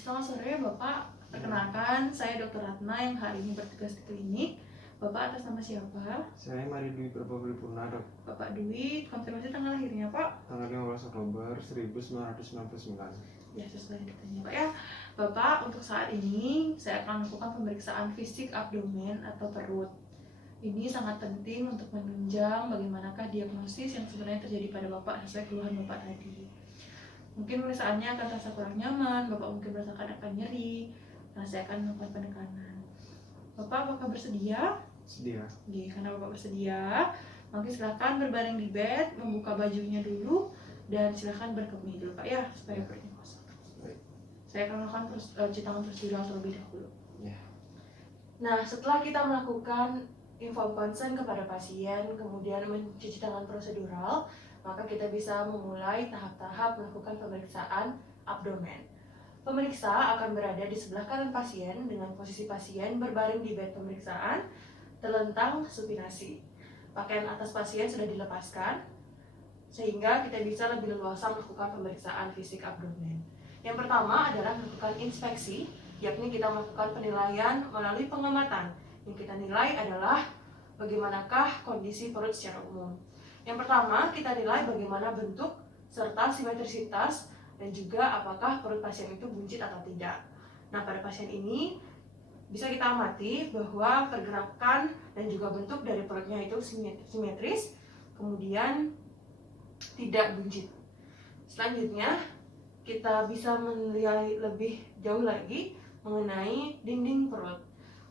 Selamat sore Bapak, perkenalkan saya Dr. Ratna yang hari ini bertugas di klinik. Bapak atas nama siapa? Saya Mari Dwi Purna, Dok. Bapak Dwi, konfirmasi tanggal lahirnya Pak? Tanggal 15 Oktober 1999. Ya, sesuai datanya Pak ya. Bapak, untuk saat ini saya akan melakukan pemeriksaan fisik abdomen atau perut. Ini sangat penting untuk menunjang bagaimanakah diagnosis yang sebenarnya terjadi pada Bapak sesuai keluhan Bapak tadi. Mungkin pemeriksaannya akan terasa kurang nyaman, Bapak mungkin merasakan akan nyeri. Nah, saya akan melakukan penekanan. Bapak apakah bersedia? Sedia. Oke, karena Bapak bersedia, maka silakan berbaring di bed, membuka bajunya dulu, dan silakan berkemih dulu Pak ya, supaya perutnya kosong. Baik. Saya akan melakukan cuci tangan prosedural terlebih dahulu. Ya. Nah, setelah kita melakukan inform consent kepada pasien, kemudian mencuci tangan prosedural, maka kita bisa memulai tahap-tahap melakukan pemeriksaan abdomen. Pemeriksa akan berada di sebelah kanan pasien dengan posisi pasien berbaring di bed pemeriksaan, terlentang supinasi. Pakaian atas pasien sudah dilepaskan, sehingga kita bisa lebih leluasa melakukan pemeriksaan fisik abdomen. Yang pertama adalah melakukan inspeksi, yakni kita melakukan penilaian melalui pengamatan. Yang kita nilai adalah bagaimanakah kondisi perut secara umum. Yang pertama, kita nilai bagaimana bentuk serta simetrisitas dan juga apakah perut pasien itu buncit atau tidak. Nah, pada pasien ini bisa kita amati bahwa pergerakan dan juga bentuk dari perutnya itu simetris, kemudian tidak buncit. Selanjutnya, kita bisa menilai lebih jauh lagi mengenai dinding perut.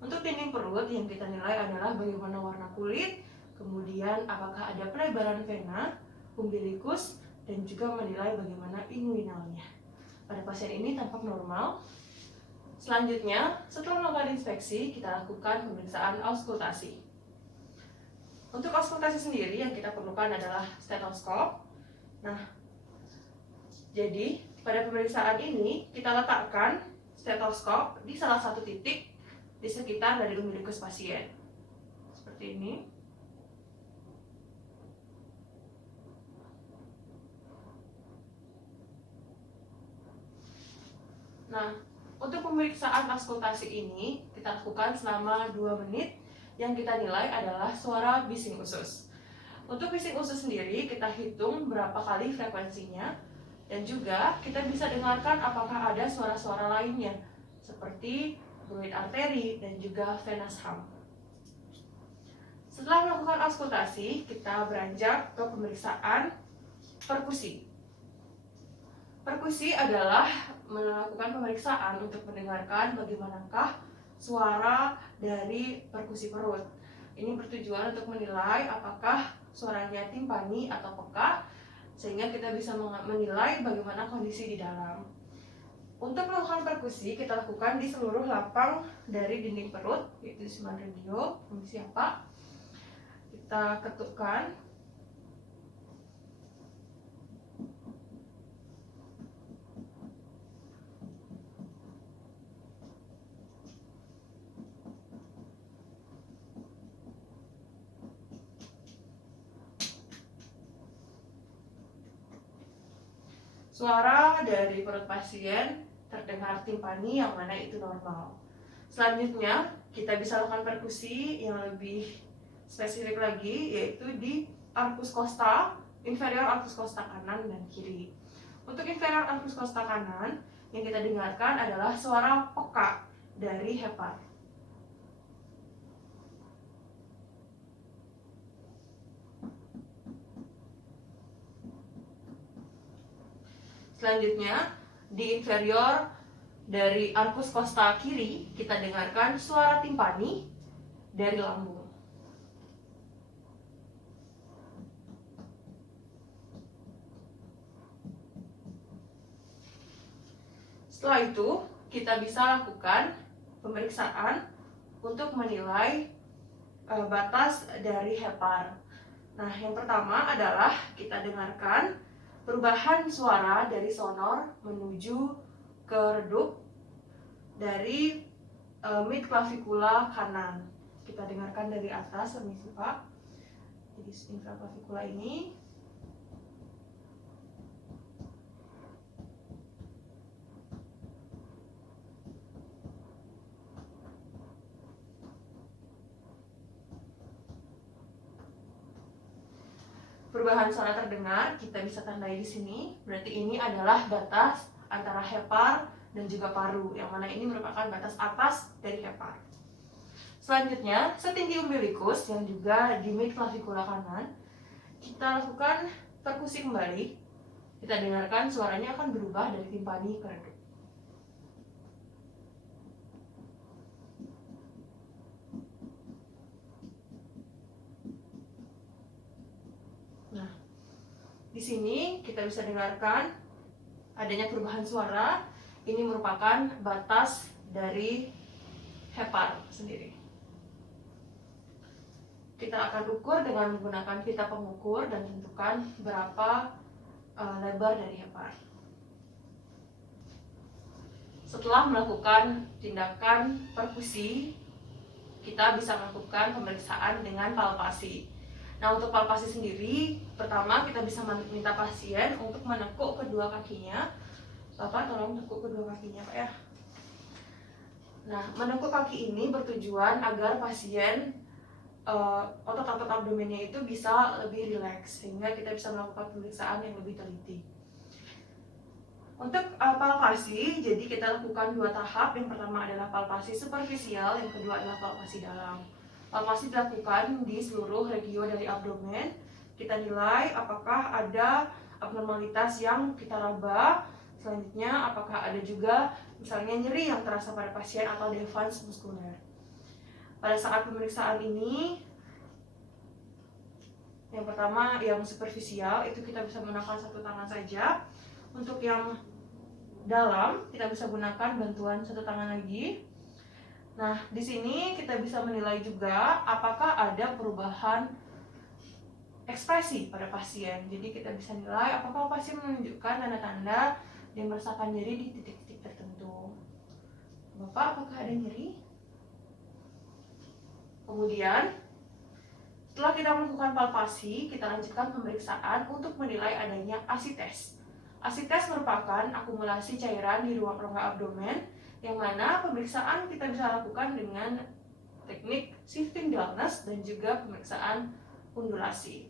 Untuk dinding perut yang kita nilai adalah bagaimana warna kulit, kemudian apakah ada pelebaran vena, umbilikus, dan juga menilai bagaimana inguinalnya. Pada pasien ini tampak normal. Selanjutnya, setelah melakukan inspeksi, kita lakukan pemeriksaan auskultasi. Untuk auskultasi sendiri yang kita perlukan adalah stetoskop. Nah, jadi pada pemeriksaan ini kita letakkan stetoskop di salah satu titik di sekitar dari umbilikus pasien. Seperti ini. Nah, untuk pemeriksaan auskultasi ini kita lakukan selama 2 menit yang kita nilai adalah suara bising usus. Untuk bising usus sendiri kita hitung berapa kali frekuensinya dan juga kita bisa dengarkan apakah ada suara-suara lainnya seperti fluid arteri dan juga venous hum. Setelah melakukan auskultasi, kita beranjak ke pemeriksaan perkusi. Perkusi adalah melakukan pemeriksaan untuk mendengarkan bagaimanakah suara dari perkusi perut. Ini bertujuan untuk menilai apakah suaranya timpani atau peka, sehingga kita bisa menilai bagaimana kondisi di dalam. Untuk melakukan perkusi, kita lakukan di seluruh lapang dari dinding perut, yaitu siman radio, kondisi apa? Kita ketukkan. Suara dari perut pasien terdengar timpani yang mana itu normal. Selanjutnya, kita bisa lakukan perkusi yang lebih spesifik lagi, yaitu di arcus costa, inferior arcus costa kanan dan kiri. Untuk inferior arcus costa kanan, yang kita dengarkan adalah suara peka dari hepar. Selanjutnya, di inferior dari arcus costa kiri, kita dengarkan suara timpani dari lambung. Setelah itu, kita bisa lakukan pemeriksaan untuk menilai batas dari hepar. Nah, yang pertama adalah kita dengarkan perubahan suara dari sonor menuju ke redup dari mid clavikula kanan. Kita dengarkan dari atas, permisi Pak. Jadi infraclavikula ini. perubahan suara terdengar kita bisa tandai di sini. Berarti ini adalah batas antara hepar dan juga paru, yang mana ini merupakan batas atas dari hepar. Selanjutnya, setinggi umbilikus yang juga di mid clavicula kanan, kita lakukan perkusi kembali. Kita dengarkan suaranya akan berubah dari timpani ke redup. Nah, di sini kita bisa dengarkan adanya perubahan suara. Ini merupakan batas dari hepar sendiri. Kita akan ukur dengan menggunakan pita pengukur dan tentukan berapa lebar dari hepar. Setelah melakukan tindakan perkusi, kita bisa melakukan pemeriksaan dengan palpasi. Nah, untuk palpasi sendiri, pertama kita bisa minta pasien untuk menekuk kedua kakinya. Bapak tolong tekuk kedua kakinya, Pak ya. Nah, menekuk kaki ini bertujuan agar pasien otot-otot abdomennya itu bisa lebih rileks, sehingga kita bisa melakukan pemeriksaan yang lebih teliti. Untuk palpasi, jadi kita lakukan 2 tahap. Yang pertama adalah palpasi superficial, yang kedua adalah palpasi dalam. Palpasi dilakukan di seluruh regio dari abdomen. Kita nilai apakah ada abnormalitas yang kita raba. Selanjutnya, apakah ada juga misalnya nyeri yang terasa pada pasien atau devans muskuler. Pada saat pemeriksaan ini, yang pertama yang superficial itu kita bisa menggunakan 1 tangan saja. Untuk yang dalam kita bisa gunakan bantuan 1 tangan lagi. Nah, di sini kita bisa menilai juga apakah ada perubahan ekspresi pada pasien. Jadi kita bisa nilai apakah pasien menunjukkan tanda-tanda dia merasakan nyeri di titik-titik tertentu. Bapak, apakah ada nyeri? Kemudian, setelah kita melakukan palpasi, kita lanjutkan pemeriksaan untuk menilai adanya asites. Asites merupakan akumulasi cairan di ruang rongga abdomen, yang mana pemeriksaan kita bisa lakukan dengan teknik shifting dullness dan juga pemeriksaan undulasi.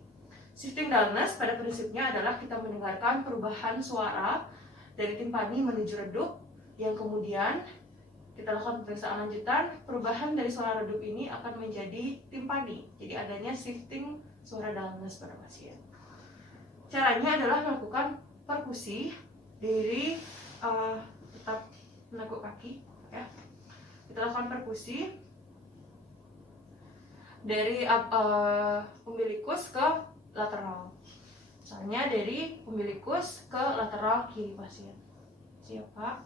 Shifting dullness pada prinsipnya adalah kita mendengarkan perubahan suara dari timpani menuju redup, yang kemudian kita lakukan pemeriksaan lanjutan. Perubahan dari suara redup ini akan menjadi timpani, jadi adanya shifting suara dullness pada pasien. Caranya adalah melakukan perkusi dari tetap menekuk kaki ya. Kita lakukan perkusi dari umbilikus ke lateral. Misalnya dari umbilikus ke lateral kiri pasien. Siap, Pak?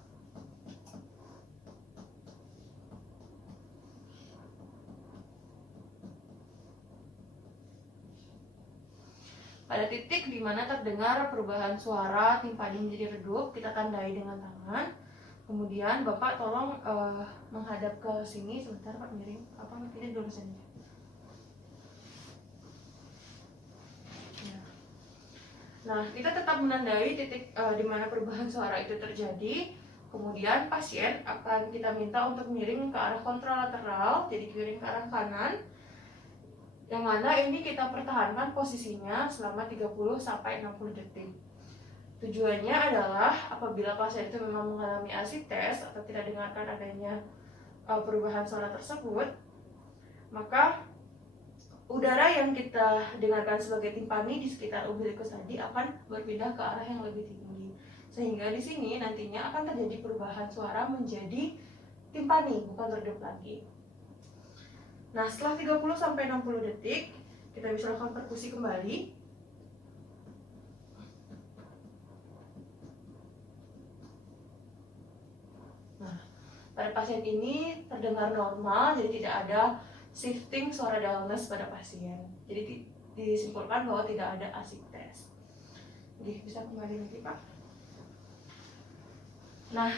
Pada titik di mana terdengar perubahan suara timpani menjadi redup, kita tandai dengan tangan. Kemudian Bapak tolong menghadap ke sini sebentar, Pak, miring. Apa ini dulu saja. Nah, kita tetap menandai titik di mana perubahan suara itu terjadi. Kemudian pasien akan kita minta untuk miring ke arah kontralateral, jadi miring ke arah kanan. Yang mana ini kita pertahankan posisinya selama 30-60 detik. Tujuannya adalah apabila pasien itu memang mengalami asites atau tidak dengarkan adanya perubahan suara tersebut, maka udara yang kita dengarkan sebagai timpani di sekitar umbilikus tadi akan berpindah ke arah yang lebih tinggi. Sehingga di sini nantinya akan terjadi perubahan suara menjadi timpani, bukan redup lagi. Nah, setelah 30-60 detik, kita bisa lakukan perkusi kembali. Nah, pada pasien ini terdengar normal, jadi tidak ada shifting suara dullness pada pasien. Jadi disimpulkan bahwa tidak ada asites. Oke, bisa kembali lagi, Pak. Nah,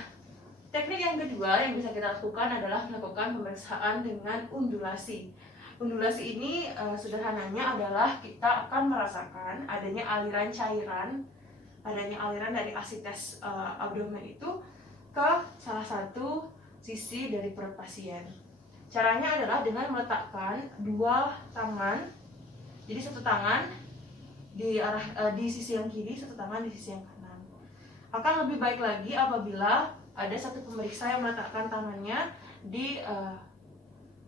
teknik yang kedua yang bisa kita lakukan adalah melakukan pemeriksaan dengan undulasi. Undulasi ini sederhananya adalah kita akan merasakan adanya aliran cairan, adanya aliran dari asites abdomen itu ke salah satu sisi dari perut pasien. Caranya adalah dengan meletakkan 2 tangan, jadi 1 tangan di sisi yang kiri, satu tangan di sisi yang kanan. Akan lebih baik lagi apabila ada satu pemeriksa yang meletakkan tangannya di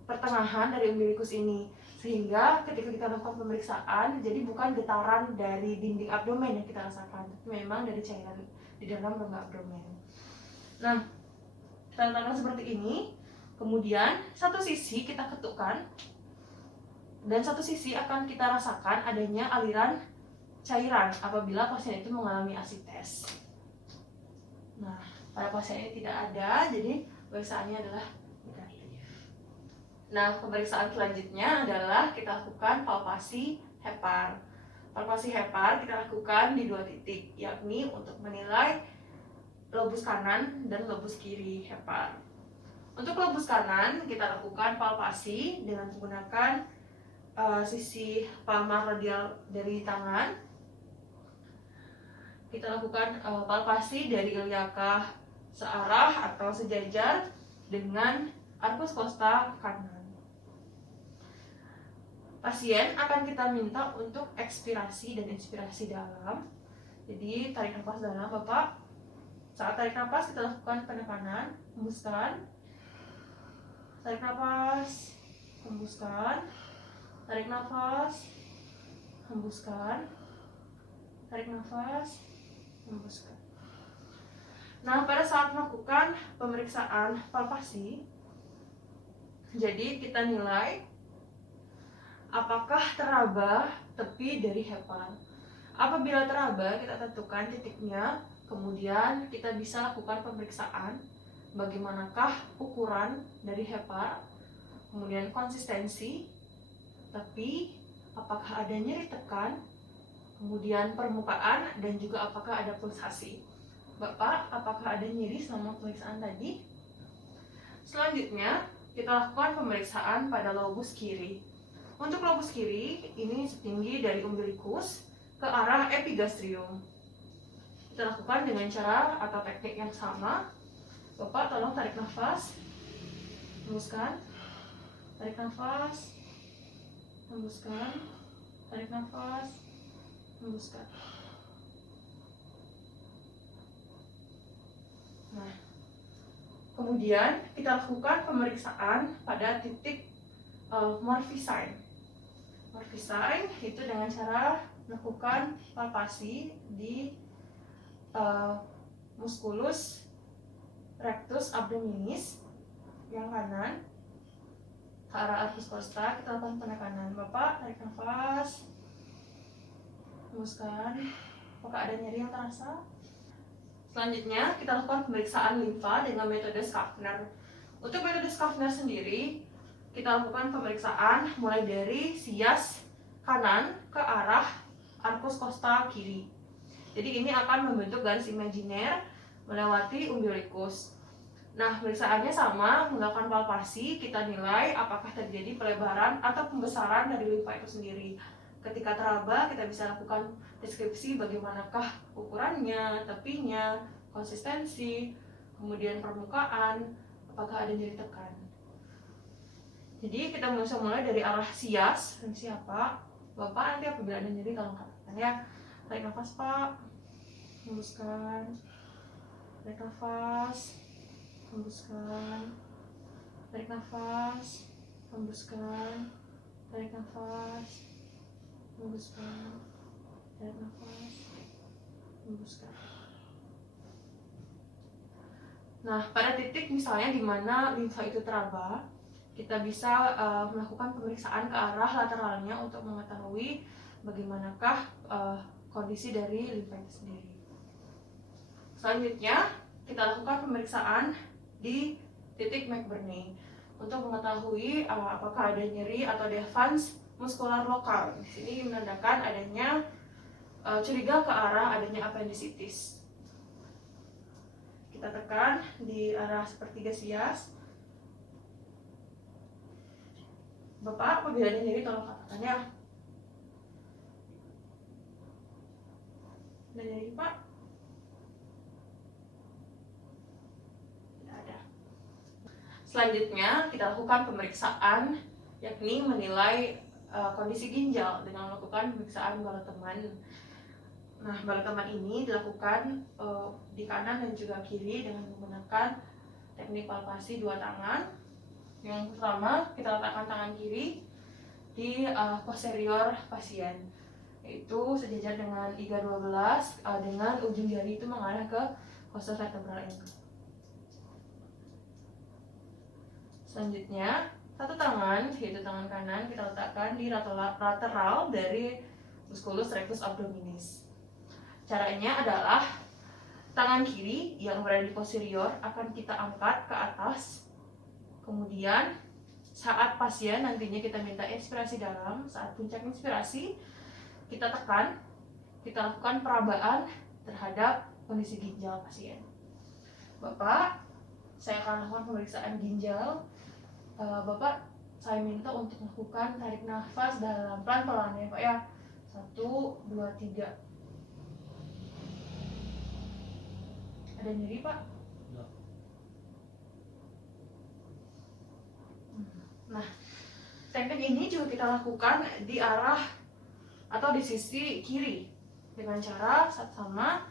pertengahan dari umbilikus ini, sehingga ketika kita lakukan pemeriksaan, jadi bukan getaran dari dinding abdomen yang kita rasakan, tapi memang dari cairan di dalam rongga abdomen. Nah, tanda-tanda seperti ini, kemudian satu sisi kita ketukkan, dan satu sisi akan kita rasakan adanya aliran cairan apabila pasien itu mengalami asites. Nah, pada pasien ini tidak ada, jadi pemeriksaannya adalah negatif. Nah, pemeriksaan selanjutnya adalah kita lakukan palpasi hepar. Palpasi hepar kita lakukan di 2 titik, yakni untuk menilai lobus kanan dan lobus kiri hepar. Untuk lobus kanan kita lakukan palpasi dengan menggunakan sisi palmar radial dari tangan. Kita lakukan palpasi dari iliaka searah atau sejajar dengan arcus costa kanan. Pasien akan kita minta untuk ekspirasi dan inspirasi dalam. Jadi tarik nafas dalam, Bapak. Saat tarik nafas kita lakukan penekanan, hembuskan. Tarik nafas, hembuskan. Tarik nafas, hembuskan. Tarik nafas, hembuskan. Nah, pada saat melakukan pemeriksaan palpasi, jadi kita nilai apakah teraba tepi dari hepar. Apabila teraba, kita tentukan titiknya, kemudian kita bisa lakukan pemeriksaan bagaimanakah ukuran dari hepar, kemudian konsistensi, tepi, apakah ada nyeri tekan, kemudian permukaan, dan juga apakah ada pulsasi. Bapak, apakah ada nyeri selama pemeriksaan tadi? Selanjutnya, kita lakukan pemeriksaan pada lobus kiri. Untuk lobus kiri, ini setinggi dari umbilikus ke arah epigastrium. Kita lakukan dengan cara atau teknik yang sama. Bapak, tolong tarik nafas, hembuskan, tarik nafas, hembuskan, tarik nafas, hembuskan. Nah, kemudian kita lakukan pemeriksaan pada titik Murphy sign. Murphy sign itu dengan cara melakukan palpasi di musculus rectus abdominis yang kanan ke arah arcus costa. Kita lakukan penekanan. Bapak, tarik nafas, hembuskan. Apakah ada nyeri yang terasa? Selanjutnya, kita lakukan pemeriksaan limfa dengan metode Schaffner. Untuk metode Schaffner sendiri, kita lakukan pemeriksaan mulai dari sias kanan ke arah arcus costa kiri. Jadi ini akan membentuk garis imajiner melewati umbilikus. Nah, pemeriksaannya sama, melakukan palpasi, kita nilai apakah terjadi pelebaran atau pembesaran dari limfa itu sendiri. Ketika teraba, kita bisa lakukan deskripsi bagaimanakah ukurannya, tepinya, konsistensi, kemudian permukaan, apakah ada nyeri tekan. Jadi kita bisa mulai dari arah sias, dan siapa? Bapak, nanti apabila ada nyeri tolong katakan ya. Tarik nafas, Pak, hembuskan, tarik nafas, hembuskan, tarik nafas, hembuskan, tarik nafas, hembuskan, tarik nafas, hembuskan. Nah, pada titik misalnya di mana limfa itu teraba, kita bisa melakukan pemeriksaan ke arah lateralnya untuk mengetahui bagaimanakah kondisi dari limfa itu sendiri. Selanjutnya, kita lakukan pemeriksaan di titik McBurney untuk mengetahui apakah ada nyeri atau defans muskular lokal. Di sini menandakan adanya curiga ke arah adanya appendicitis. Kita tekan di arah sepertiga sias. Bapak, apabila ada nyeri tolong katakan ya. Ada nyeri, Pak? Tidak ada. Selanjutnya kita lakukan pemeriksaan, yakni menilai kondisi ginjal dengan melakukan pemeriksaan balut teman. Nah, balut teman ini dilakukan di kanan dan juga kiri dengan menggunakan teknik palpasi dua tangan. Yang pertama, kita letakkan tangan kiri di posterior pasien, yaitu sejajar dengan iga 12 dengan ujung jari itu mengarah ke costovertebral angle. Selanjutnya, satu tangan, yaitu tangan kanan, kita letakkan di lateral dari musculus rectus abdominis. Caranya adalah tangan kiri yang berada di posterior akan kita angkat ke atas. Kemudian saat pasien nantinya kita minta inspirasi dalam, saat puncak inspirasi kita tekan, kita lakukan perabaan terhadap kondisi ginjal pasien. Bapak, saya akan lakukan pemeriksaan ginjal. Bapak, saya minta untuk melakukan tarik nafas dalam pelan-pelan ya Pak ya. 1, 2, 3. Ada nyeri Pak? Nah, teknik ini juga kita lakukan di arah atau di sisi kiri dengan cara sama.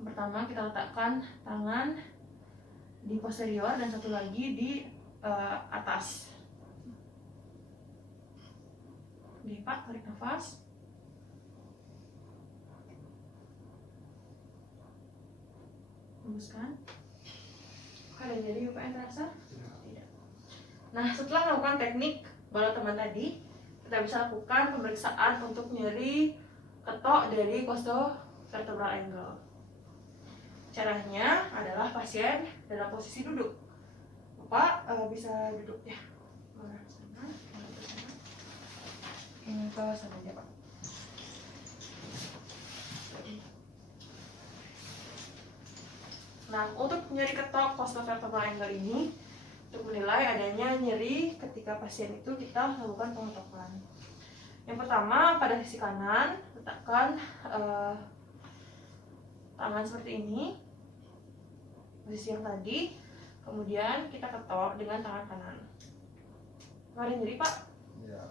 Pertama kita letakkan tangan di posterior dan satu lagi di atas. Oke Pak, tarik nafas. Hembuskan. Ada nyeri Pak yang terasa? Tidak. Nah, setelah melakukan teknik balut teman tadi, kita bisa lakukan pemeriksaan untuk nyeri ketok dari costovertebral angle. Caranya adalah pasien dalam posisi duduk. Bapak bisa duduk ya. Mana sana? Ini ke sana aja Pak. Nah, untuk nyeri ketok costovertebral angle ini, untuk menilai adanya nyeri ketika pasien itu kita lakukan pengetokan. Yang pertama, pada sisi kanan letakkan tangan seperti ini, posisi yang tadi. Kemudian kita ketok dengan tangan kanan. Ada nyeri Pak? Ya.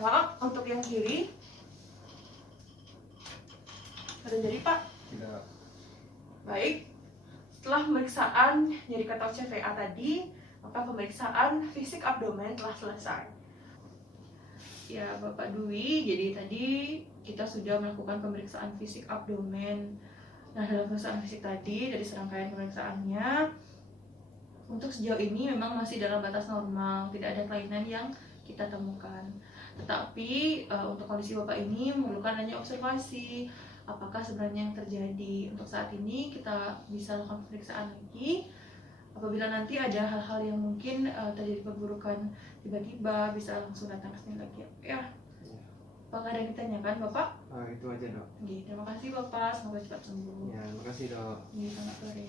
Maaf, untuk yang kiri ada nyeri Pak? Tidak. Baik. Setelah pemeriksaan nyeri ketok CVA tadi, maka pemeriksaan fisik abdomen telah selesai. Ya Bapak Dwi, jadi tadi kita sudah melakukan pemeriksaan fisik abdomen. Nah, dalam pemeriksaan fisik tadi, dari serangkaian pemeriksaannya, untuk sejauh ini memang masih dalam batas normal, tidak ada kelainan yang kita temukan. Tetapi untuk kondisi Bapak ini memerlukan hanya observasi apakah sebenarnya yang terjadi. Untuk saat ini kita bisa lakukan pemeriksaan lagi. Apabila nanti ada hal-hal yang mungkin terjadi perburukan tiba-tiba, bisa langsung datang ke sini lagi ya. Apakah ada yang ditanyakan Bapak? Itu aja dok. Terima kasih Bapak, semoga cepat sembuh. Ya, terima kasih dok. Selamat sore.